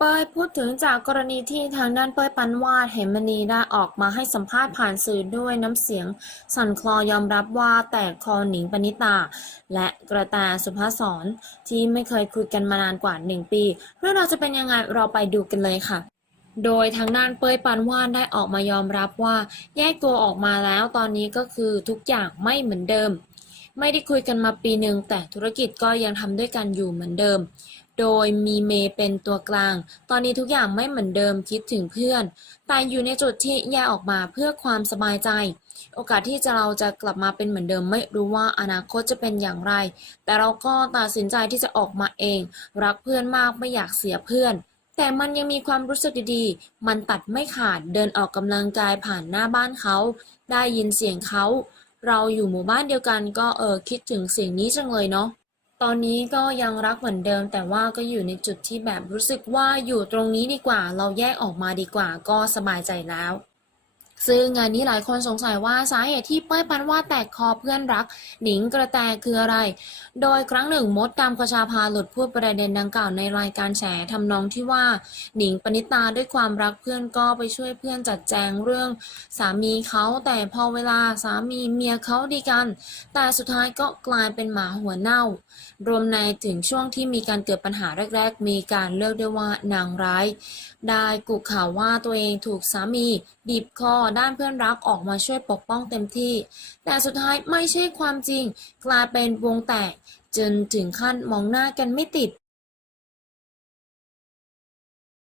เป้ยพูดถึงจากกรณีที่ทางด้านเป้ยปันวาด เหมมณีได้ออกมาให้สัมภาษณ์ผ่านสื่อด้วยน้ำเสียง สั่นคลอยอมรับว่าแตกคอหนิงปณิตา และกระแตสุภาสรที่ไม่เคยคุยกันมานานกว่าหนึ่งปี เรื่องเราวจะเป็นยังไงเราไปดูกันเลยค่ะโดยทางด้านเป้ยปันวาดได้ออกมายอมรับว่า แยกตัวออกมาแล้วตอนนี้ก็คือทุกอย่างไม่เหมือนเดิม ไม่ได้คุยกันมาปีหนึ่งแต่ธุรกิจก็ยังทำด้วยกันอยู่เหมือนเดิม โดยมีเมย์เป็นตัวกลาง ตอนนี้ทุกอย่างไม่เหมือนเดิมคิดถึงเพื่อน แต่อยู่ในจุดที่แยกออกมาเพื่อความสบายใจ โอกาสที่จะเราจะกลับมาเป็นเหมือนเดิมไม่รู้ว่าอนาคตจะเป็นอย่างไร แต่เราก็ตัดสินใจที่จะออกมาเอง รักเพื่อนมากไม่อยากเสียเพื่อน แต่มันยังมีความรู้สึกดีๆ มันตัดไม่ขาดเดินออกกำลังกายผ่านหน้าบ้านเขา ได้ยินเสียงเขา เราอยู่หมู่บ้านเดียวกันก็เออคิดถึงเสียงนี้จังเลยเนาะ ตอนนี้ก็ยังรักเหมือนเดิม แต่ว่าก็อยู่ในจุดที่แบบรู้สึกว่าอยู่ตรงนี้ดีกว่า เราแยกออกมาดีกว่าก็สบายใจแล้ว ซึ่งงานนี้หลายคนสงสัยว่าสาเหตุที่เป้ยปันว่าแตกคอเพื่อนรัก หนิงกระแตคืออะไร โดยครั้งหนึ่งมดดำกระชาพาหลุดพูดประเด็นดังกล่าวในรายการแฉทำนองที่ว่า หนิงปณิตาด้วยความรักเพื่อนก็ไปช่วยเพื่อนจัดแจงเรื่อง สามีเขาแต่พอเวลาสามีเมียเขาดีกัน แต่สุดท้ายก็กลายเป็นหมาหัวเน่า รวมในถึงช่วงที่มีการเกิดปัญหาแรก ๆ มีการเลือกได้ว่านางร้าย ได้กุข่าวว่าตัวเองถูกสามีบีบคอด้านเพื่อนรักออกมาช่วยปกป้องเต็มที่ แต่สุดท้ายไม่ใช่ความจริง กลายเป็นวงแตก จนถึงขั้นมองหน้ากันไม่ติด